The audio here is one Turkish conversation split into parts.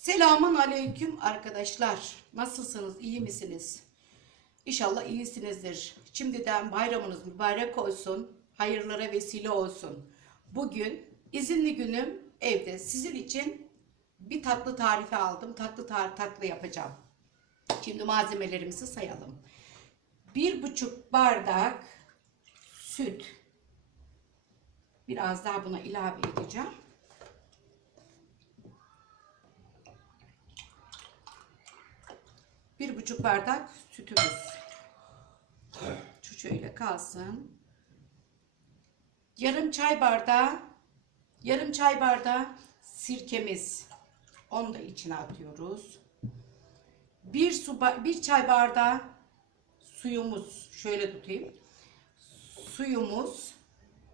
Selamun aleyküm arkadaşlar. Nasılsınız? İyi misiniz? İnşallah iyisinizdir. Şimdiden bayramınız mübarek olsun. Hayırlara vesile olsun. Bugün izinli günüm evde. Sizin için bir tatlı tarifi aldım. Tatlı tar tatlı yapacağım. Şimdi malzemelerimizi sayalım. Bir buçuk bardak süt. Biraz daha buna ilave edeceğim. Bir buçuk bardak sütümüz. Şu şöyle kalsın. Yarım çay bardağı, yarım çay bardağı sirkemiz. Onu da içine atıyoruz. Bir su bir çay bardağı suyumuz. Şöyle tutayım. Suyumuz.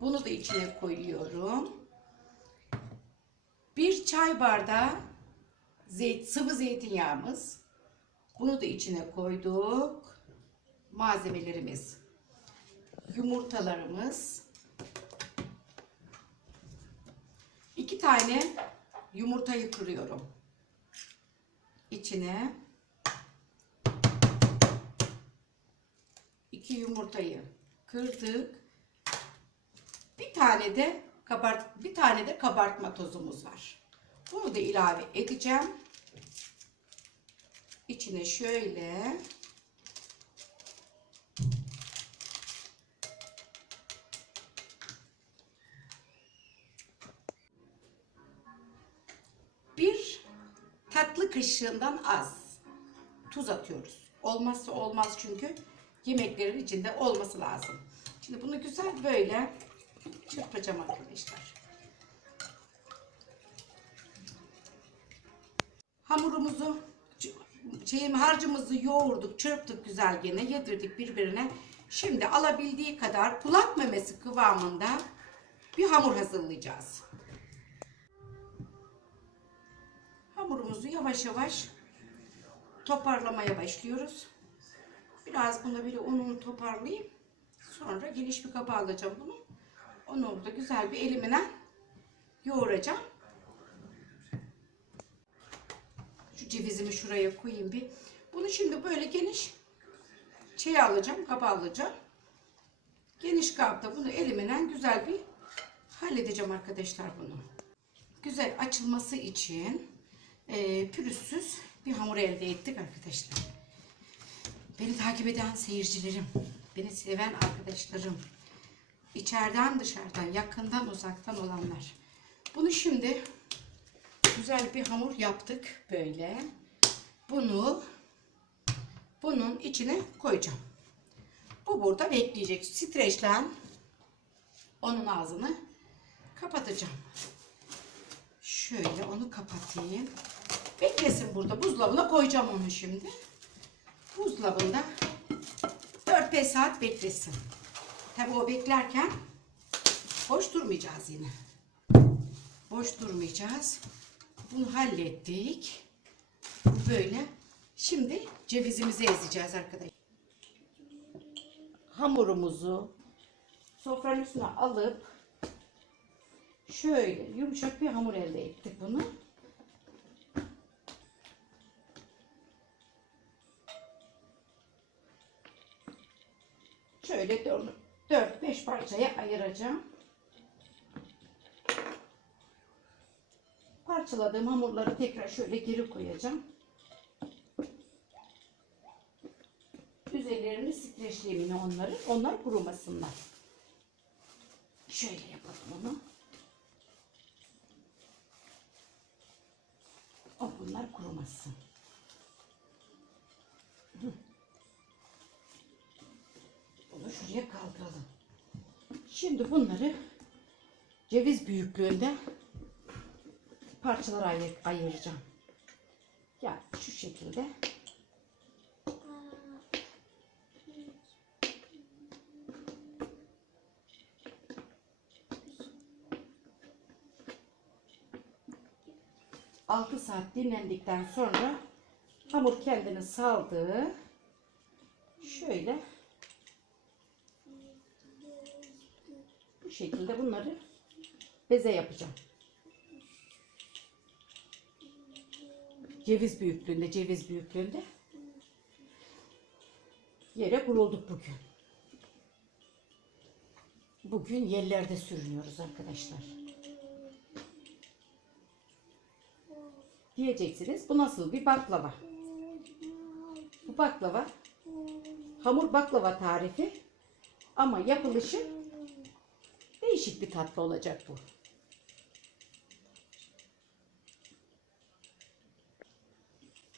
Bunu da içine koyuyorum. Bir çay bardağı zeyt, sıvı zeytinyağımız. Bunu da içine koyduk. Malzemelerimiz. Yumurtalarımız. İki tane yumurtayı kırıyorum. İçine iki yumurtayı kırdık. Bir tane de kabart bir tane de kabartma tozumuz var. Bunu da ilave edeceğim. İçine şöyle bir tatlı kaşığından az tuz atıyoruz. Olmazsa olmaz çünkü yemeklerin içinde olması lazım. Şimdi bunu güzel böyle çırpacağım arkadaşlar. Hamurumuzu şeyim harcımızı yoğurduk, çırptık güzel gene, yedirdik birbirine. Şimdi alabildiği kadar kulak memesi kıvamında bir hamur hazırlayacağız. Hamurumuzu yavaş yavaş toparlamaya başlıyoruz. Biraz bunda bir ununu toparlayayım. Sonra geniş bir kaba alacağım bunu. Onu da güzel bir elimine yoğuracağım. Şu cevizimi şuraya koyayım bir. Bunu şimdi böyle geniş şey alacağım, kaba alacağım. Geniş kapta bunu elimle güzel bir halledeceğim arkadaşlar bunu. Güzel açılması için e, pürüzsüz bir hamur elde ettik arkadaşlar. Beni takip eden seyircilerim, beni seven arkadaşlarım, içeriden dışarıdan, yakından uzaktan olanlar. Bunu şimdi güzel bir hamur yaptık böyle. Bunu bunun içine koyacağım. Bu burada bekleyecek. Streçle onun ağzını kapatacağım. Şöyle onu kapatayım. Beklesin burada. Buzdolabına koyacağım onu şimdi. Buzdolabında 4-5 saat beklesin. Tabi o beklerken boş durmayacağız yine. Boş durmayacağız. Bunu hallettik. Böyle. Şimdi cevizimizi ezeceğiz arkadaşlar. Hamurumuzu sofranın üstüne alıp şöyle yumuşak bir hamur elde ettik bunu. Şöyle 4-5 parçaya ayıracağım. Parçaladığım hamurları tekrar şöyle geri koyacağım. Üzerlerini streçleyeyim yine onları. Onlar kurumasınlar. Şöyle yapalım onu. O bunlar kurumasın. Bunu şuraya kaldıralım. Şimdi bunları ceviz büyüklüğünde parçalara ayır, ayıracağım. Yani şu şekilde. Altı saat dinlendikten sonra hamur kendini saldı. Şöyle bu şekilde bunları beze yapacağım. Ceviz büyüklüğünde, ceviz büyüklüğünde. Yere kurulduk bugün. Bugün yerlerde sürünüyoruz arkadaşlar. Diyeceksiniz bu nasıl bir baklava? Bu baklava hamur baklava tarifi ama yapılışı değişik bir tatlı olacak bu.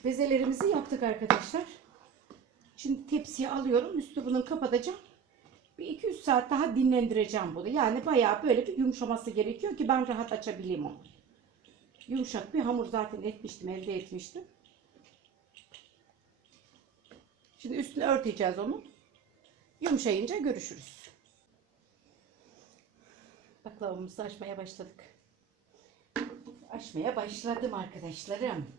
Bezelerimizi yaptık arkadaşlar. Şimdi tepsiye alıyorum. Üstü bunun kapatacağım. Bir 2-3 saat daha dinlendireceğim bunu. Yani bayağı böyle bir yumuşaması gerekiyor ki ben rahat açabileyim onu. Yumuşak bir hamur zaten etmiştim, elde etmiştim. Şimdi üstünü örteceğiz onu. Yumuşayınca görüşürüz. Baklavamızı açmaya başladık. Açmaya başladım arkadaşlarım.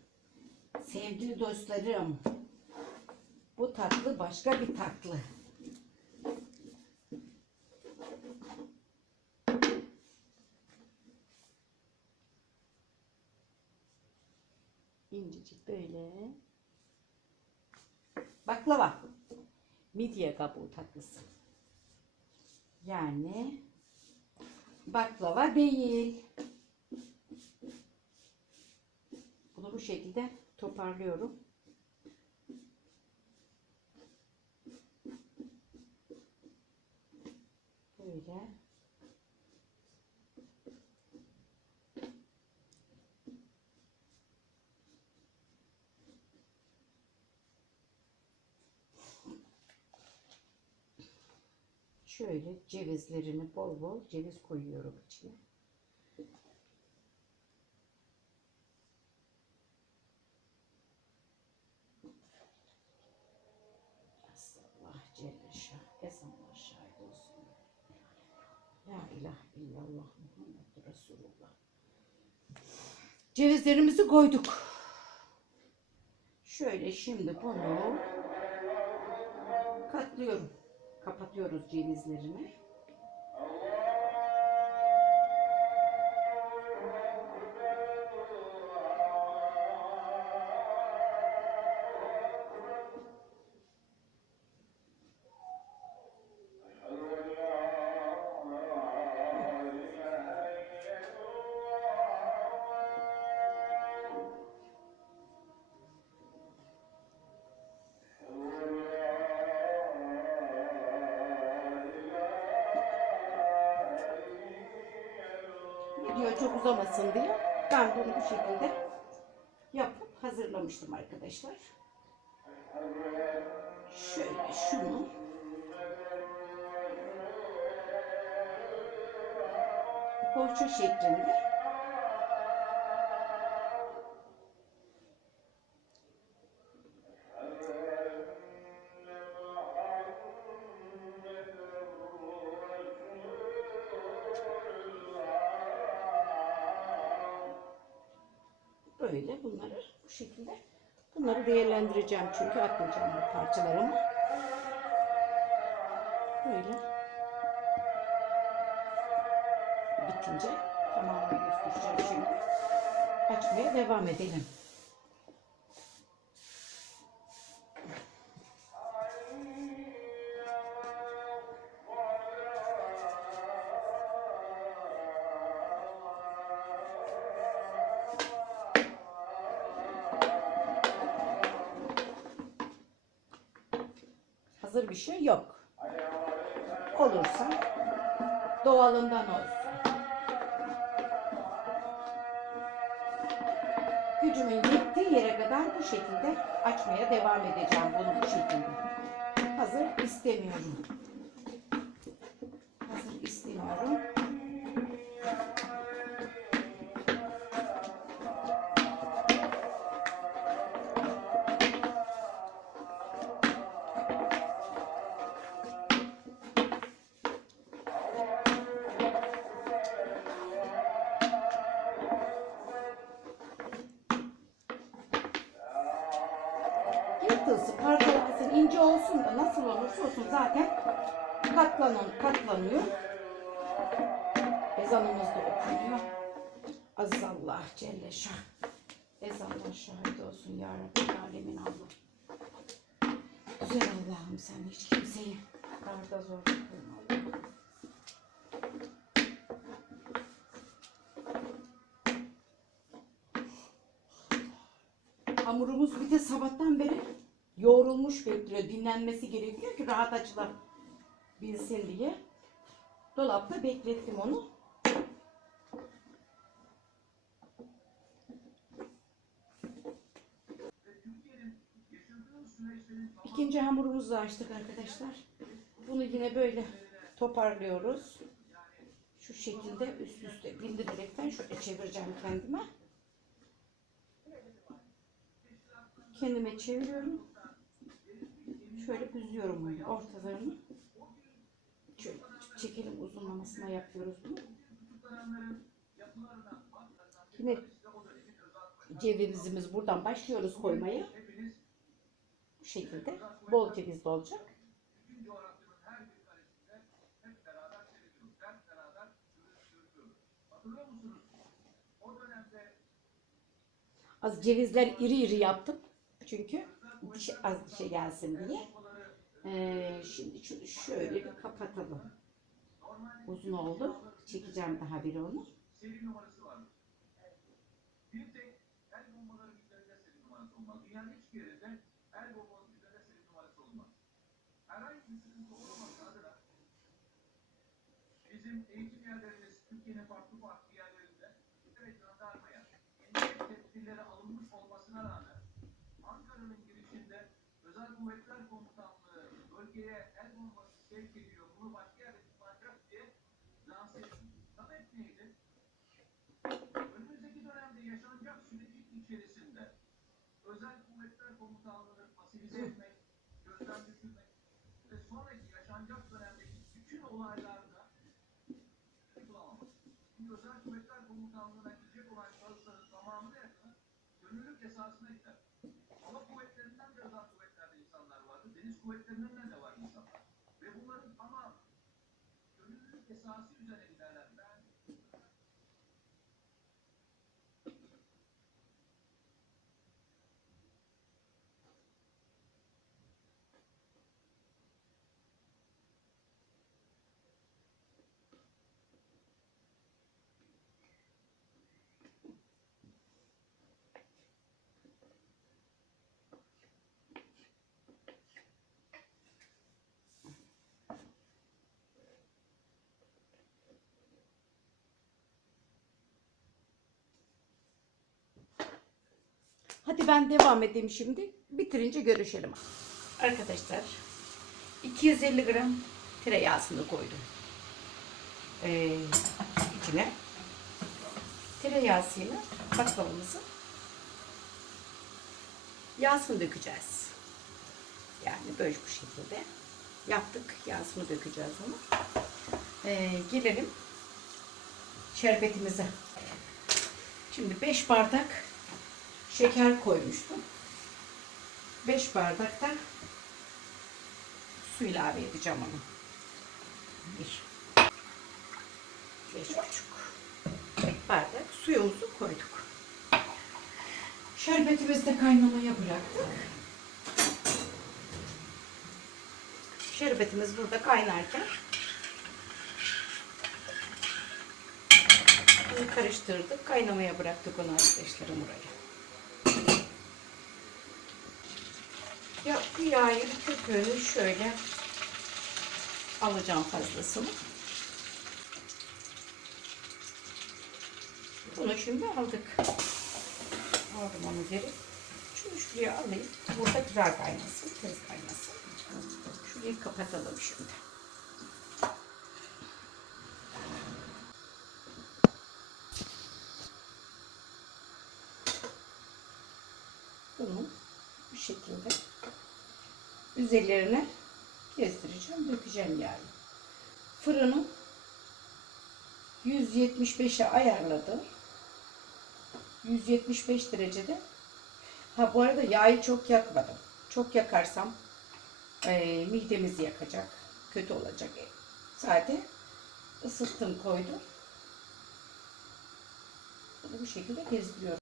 Sevgili dostlarım. Bu tatlı başka bir tatlı. İncecik böyle. Baklava. Midye kabuğu tatlısı. Yani baklava değil. Bunu bu şekilde toparlıyorum. Böyle. Şöyle cevizlerini bol bol ceviz koyuyorum içine. Allah Celle Şah, ezanlar şahit olsun. La illallah Muhammed Resulullah. Cevizlerimizi koyduk. Şöyle şimdi bunu katlıyorum. Kapatıyoruz cevizlerini. Video çok uzamasın diye. Ben bunu bu şekilde yapıp hazırlamıştım arkadaşlar. Şöyle şunu. Poğaça şeklinde böyle bunları bu şekilde bunları değerlendireceğim çünkü atmayacağım bu parçalarımı. Böyle bitince tamamen göstereceğim şimdi. Açmaya devam edelim. Hazır bir şey yok. Olursa doğalından olsun. Gücümün yettiği yere kadar bu şekilde açmaya devam edeceğim bunu bu şekilde. Hazır istemiyorum. Yırtılsın, parçalansın, ince olsun da nasıl olursa olsun zaten katlanan katlanıyor. Ezanımız da okunuyor. Aziz Allah Celle Şah. Ezanlar şahit olsun ya Rabbi alemin Allah. Güzel Allah'ım sen hiç kimseyi darda zor tutma Allah'ım. Hamurumuz bir de sabahtan beri yoğrulmuş bekliyor. Dinlenmesi gerekiyor ki rahat açılabilsin diye. Dolapta beklettim onu. İkinci hamurumuzu açtık arkadaşlar. Bunu yine böyle toparlıyoruz. Şu şekilde üst üste bindirerekten şöyle çevireceğim kendime. Kendime çeviriyorum. Şöyle büzüyorum bunu ortalarını. Şöyle çekelim uzunlamasına yapıyoruz bunu. Yine cevizimiz buradan başlıyoruz koymaya. Bu şekilde bol cevizli olacak. Az cevizler iri iri yaptım. Çünkü dişi az dişe gelsin diye. Ee, şimdi şunu şöyle bir kapatalım. Uzun oldu. Çekeceğim daha bir onu. seri numarası var. Bir tek el bombaları üzerinde seri numarası olmaz. Dünyanın hiçbir yerinde el bombaları üzerinde seri numarası olmaz. Herhangi bir sıkıntı olmaması adına bizim eğitim yerlerimiz Türkiye'nin farklı Kuvvetler Komutanlığı bölgeye el bombası sevk ediyor. Bunu başka yerde kullanacak diye lanse etmiş. Sebep neydi? Önümüzdeki dönemde yaşanacak sürecin içerisinde özel kuvvetler komutanlığını pasifize etmek, gözden düşürmek ve sonraki yaşanacak dönemdeki bütün olaylarda uygulamamak. Çünkü özel kuvvetler komutanlığına gidecek olan şahısların tamamına yakını gönüllülük esasına gider. Hava kuvvetlerinden de özel kuvvetlerde insanlar kuvvetlerinden de var insanlar. Ve bunların tamamı gönüllülük esası üzerine Hadi ben devam edeyim şimdi. Bitirince görüşelim. Arkadaşlar 250 gram tereyağısını koydum. Ee, içine tereyağısıyla baklavamızı yağsını dökeceğiz. Yani böyle bu şekilde yaptık. Yağsını dökeceğiz onu. Ee, gelelim şerbetimize. Şimdi 5 bardak şeker koymuştum. 5 bardak da su ilave edeceğim onu. 1 5 buçuk bardak suyumuzu koyduk. Şerbetimizi de kaynamaya bıraktık. Şerbetimiz burada kaynarken bunu karıştırdık. Kaynamaya bıraktık onu arkadaşlarım buraya. Ya bu yağı köpüğünü şöyle alacağım fazlasını. Bunu şimdi aldık. Aldım onu geri. Şunu şuraya alayım. Burada güzel kaynasın, tez kaynasın. Şurayı kapatalım şimdi. Bunu bu şekilde üzerlerine gezdireceğim, dökeceğim yani. Fırını 175'e ayarladım. 175 derecede. Ha bu arada yağı çok yakmadım. Çok yakarsam eee midemizi yakacak. Kötü olacak. Zaten ısıttım koydum. Bunu bu şekilde gezdiriyorum.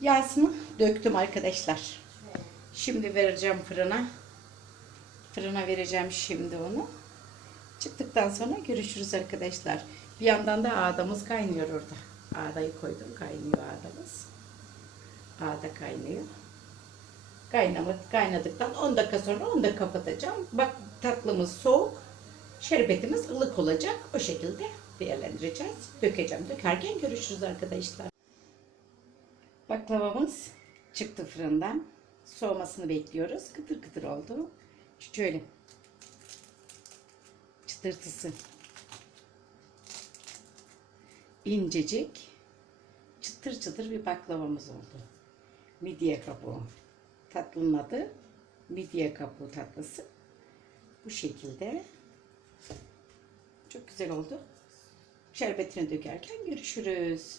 Yağsını döktüm arkadaşlar. Şimdi vereceğim fırına. Fırına vereceğim şimdi onu. Çıktıktan sonra görüşürüz arkadaşlar. Bir yandan da ağdamız kaynıyor orada. Ağdayı koydum. Kaynıyor ağdamız. Ağda kaynıyor. Kaynama, kaynadıktan 10 dakika sonra onu da kapatacağım. Bak tatlımız soğuk. Şerbetimiz ılık olacak. O şekilde değerlendireceğiz. Dökeceğim. Dökerken görüşürüz arkadaşlar. Baklavamız çıktı fırından. Soğumasını bekliyoruz. Kıtır kıtır oldu. Şöyle. Çıtırtısı. incecik. Çıtır çıtır bir baklavamız oldu. Midye kabuğu. Tatlının adı midye kabuğu tatlısı. Bu şekilde. Çok güzel oldu. Şerbetini dökerken görüşürüz.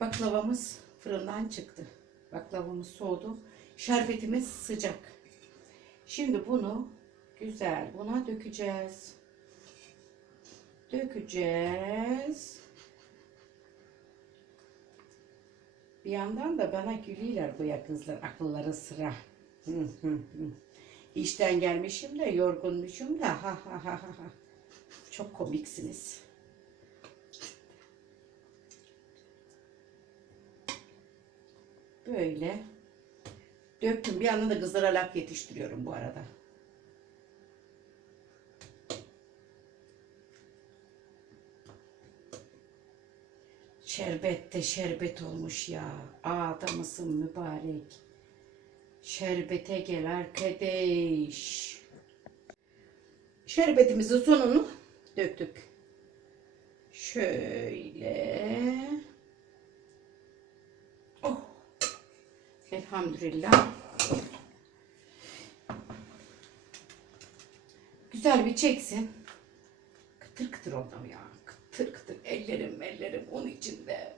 Baklavamız fırından çıktı. Baklavamız soğudu. Şerbetimiz sıcak. Şimdi bunu güzel buna dökeceğiz. Dökeceğiz. Bir yandan da bana gülüyorlar bu ya kızlar. Akılları sıra. İşten gelmişim de yorgunmuşum da. Çok komiksiniz. Böyle döktüm. Bir yandan da kızlara laf yetiştiriyorum bu arada. Şerbet de şerbet olmuş ya. Ağda mısın mübarek? Şerbete gel arkadaş. Şerbetimizin sonunu döktük. Şöyle. Elhamdülillah. Güzel bir çeksin. Kıtır kıtır oldum ya. Kıtır kıtır. Ellerim ellerim onun içinde.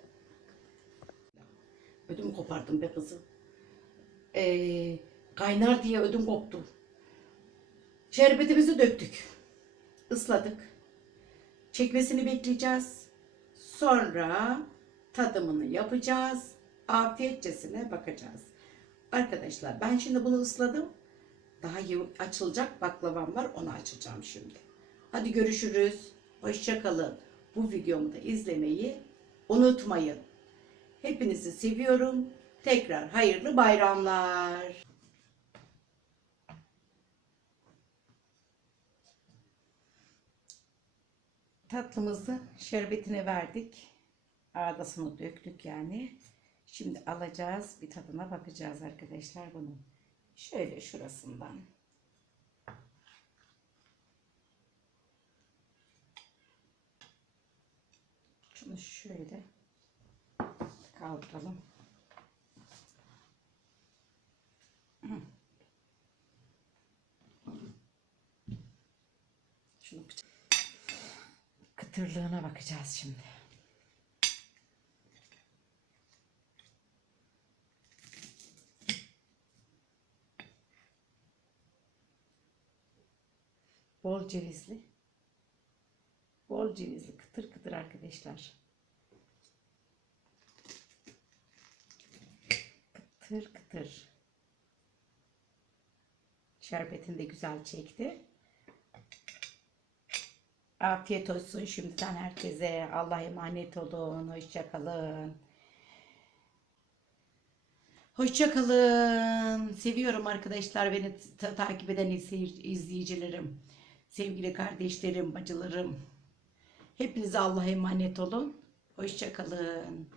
Ödüm kopardım be kızım. Ee, kaynar diye ödüm koptu. Şerbetimizi döktük. Isladık. Çekmesini bekleyeceğiz. Sonra tadımını yapacağız. Afiyetçesine bakacağız. Arkadaşlar ben şimdi bunu ısladım. Daha iyi açılacak baklavam var. Onu açacağım şimdi. Hadi görüşürüz. Hoşça kalın. Bu videomu da izlemeyi unutmayın. Hepinizi seviyorum. Tekrar hayırlı bayramlar. Tatlımızı şerbetine verdik. Ağdasını döktük yani. Şimdi alacağız. Bir tadına bakacağız arkadaşlar bunun. Şöyle şurasından. Şunu şöyle kaldıralım. Şunu kıtırlığına bakacağız şimdi. Bol cevizli. Bol cevizli kıtır kıtır arkadaşlar. Kıtır kıtır. Şerbetini de güzel çekti. Afiyet olsun şimdiden herkese. Allah'a emanet olun. Hoşça kalın. Hoşça kalın. Seviyorum arkadaşlar beni ta- takip eden izley- izleyicilerim. Sevgili kardeşlerim, bacılarım. Hepinize Allah'a emanet olun. Hoşça kalın.